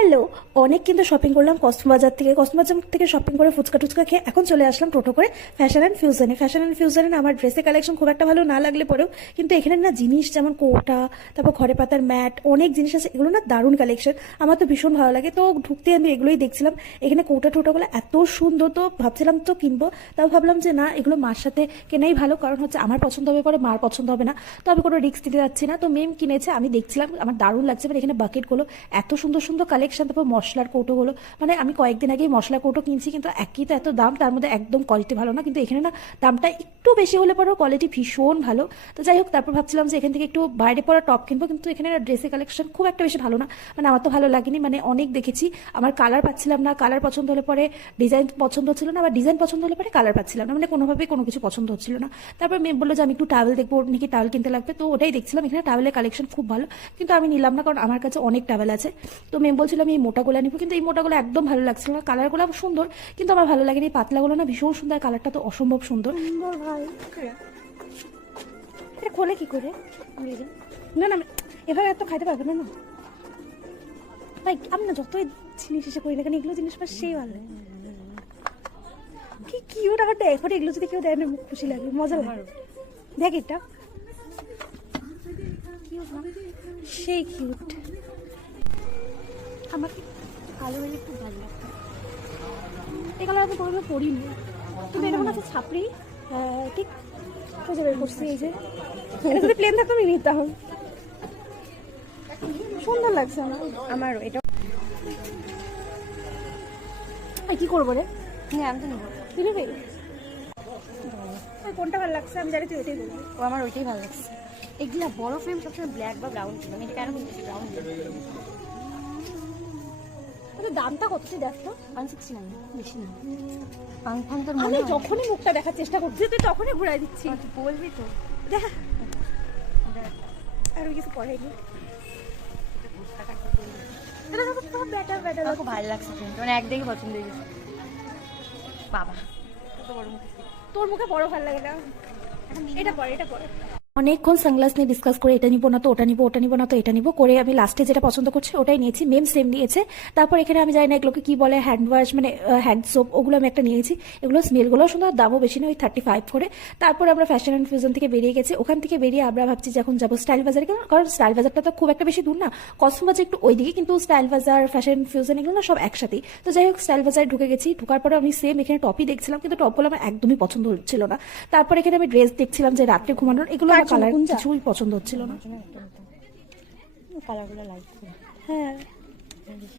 Hello, অনেক কিন্তু shopping করলাম কসমবাজার থেকে শপিং করে ফুচকা টুচকা খেয়ে এখন চলে আসলাম টোটো করে ফ্যাশন অ্যান্ড ফিউশনে আমার ড্রেসের কালেকশন খুব একটা ভালো না লাগলে পরেও কিন্তু এখানে না জিনিস যেমন কৌটা, তারপর ঘরে পাতার ম্যাট, অনেক জিনিস আছে, এগুলো না দারুণ কালেকশন। আমার তো ভীষণ ভালো লাগে, তো ঢুকতে আমি এগুলোই দেখছিলাম। এখানে কৌটা টোটাগুলো এত সুন্দর, তো ভাবছিলাম তো কিনবো, তাও ভাবলাম যে না, এগুলো মার সাথে কেনাই ভালো, কারণ হচ্ছে আমার পছন্দ হবে পরে মার পছন্দ হবে না, তো আমি কোনো রিস্ক দিতে যাচ্ছি না। তো মেম কিনেছে, আমি দেখছিলাম, আমার দারুণ লাগছে। মানে এখানে বাকেটগুলো এত সুন্দর সুন্দর কালেকশন, তারপর মশলার কৌটোগুলো, মানে আমি কয়েকদিন আগেই মশলা কৌটো কিনছি, কিন্তু একই তো এত দাম, তার মধ্যে একদম কোয়ালিটি ভালো না। কিন্তু এখানে না দামটা একটু বেশি হলে পরেও কোয়ালিটি ভীষণ ভালো। তো যাই হোক, তারপর ভাবছিলাম যে এখান থেকে একটু বাইরে পরা টপ কিনবো, কিন্তু এখানে ড্রেসের কালেকশন খুব একটা বেশি ভালো না, মানে আমার তো ভালো লাগেনি। মানে অনেক দেখেছি, আমার কালার পাচ্ছিলাম না, কালার পছন্দ হলে পরে ডিজাইন পছন্দ হচ্ছিল না, আবার ডিজাইন পছন্দ হলে পরে কালার পাচ্ছিলাম না, মানে কোনোভাবেই কোনো কিছু পছন্দ হচ্ছিল না। তারপর মেয়ে বললো যে আমি একটু টাওয়েল দেখবো, ওর নাকি টাওয়েল কিনতে লাগবে, তো ওটাই দেখছিলাম। এখানে টাওয়েলের কালেকশন খুব ভালো, কিন্তু আমি নিলাম না, কারণ আমার কাছে অনেক টাওয়েল আছে। তো মেম বলছিল আমি এই মোটাগুলো নিবো, কিন্তু এই মোটাগুলো একদম ভালো লাগছিল না, কালারগুলো সুন্দর কিন্তু আমার ভালো লাগেনি। এই পাতলাগুলো না ভীষণ সুন্দর, কালারটা তো অসম্ভব সুন্দর। ভাই এটা খোলে কি করে? না না, এভাবে এত খাইতে পারবে না। না ভাই, আমি না যতই জিনিস এসে করি না কেন, এগুলো জিনিস আমার সেই ভালো লাগে। কি কিউট, আবার এখন এগুলো যদি কেউ দেয় না খুব খুশি লাগে, মজা লাগে। দেখ এটা সেই কিউট, আমাকে কালো হলে খুব ভালো লাগতো। এই কালার আমি কোনোদিন পরিনি, কিন্তু এরকম আছে ছাপড়ি, ঠিক খুঁজে বের করছি। এই যে এটা যদি প্লেন থাকতো আমি নিতাম, সুন্দর লাগছে আমারও এটা। কি করবো রে? হ্যাঁ, আমি তো নেবো। তুই নেবে? কোনটা ভালো লাগছে আমি জানি, তুই ওইটাই বলবি। ও আমার ওইটাই ভালো লাগছে। এগুলা বড় ফ্রেম সবসময় ব্ল্যাক বা ব্রাউন ছিল, আমি কেন বলছি ব্রাউন। দামটা কত তুই দেখ তো? 169, বেশি না। পাংফাং তোর আমি যখনই মুখটা দেখার চেষ্টা করছি তুই তখনই ঘুরাই দিচ্ছি। তুই বলবি তো দেখ, আর কিছু পড়াইনি। খুব ভালো লাগছে, মানে একদিকে পছন্দ হয়ে গেছে। বাবা তোর মুখে বড় ভালো লাগে না, এটা পরে এটা পরে। অনেকক্ষণ সানগ্লাস নিয়ে ডিসকাস করে এটা নিবো না তো ওটা নিবো, ওটা নিবো না তো এটা নিবো করে আমি লাস্টে যেটা পছন্দ করছি ওটাই নিয়েছি। মেম সেম নিয়েছে। তারপর এখানে আমি জানি না এগুলোকে কি বলে, হ্যান্ড ওয়াশ মানে হ্যান্ড সোপ, ওগুলো আমি একটা নিয়েছি। এগুলো স্মেলগুলো সুন্দর, দামও বেশি না, ওই 35 করে। তারপর আমরা ফ্যাশন অ্যান্ড ফিউশন থেকে বেরিয়ে গেছি। ওখান থেকে বেরিয়ে আমরা ভাবছি যে এখন যাবো স্টাইল বাজারে, কারণ স্টাইল বাজারটা তো খুব একটা বেশি দূর না, কসমো বাজার একটু ওইদিকে, কিন্তু স্টাইল বাজার ফ্যাশন ফিউশন এগুলো না সব একসাথেই। তো যাই হোক, স্টাইল বাজারে ঢুকে গেছি। ঢোকার পরে আমি সেম এখানে টপই দেখছিলাম, কিন্তু টপগুলো আমার একদমই পছন্দ হচ্ছিল না। তারপর এখানে আমি ড্রেস দেখছিলাম যে রাত্রে ঘুমানোর, এগুলো আমার কালার কিছুই পছন্দ হচ্ছিল না। কালারগুলো লাইক। হ্যাঁ।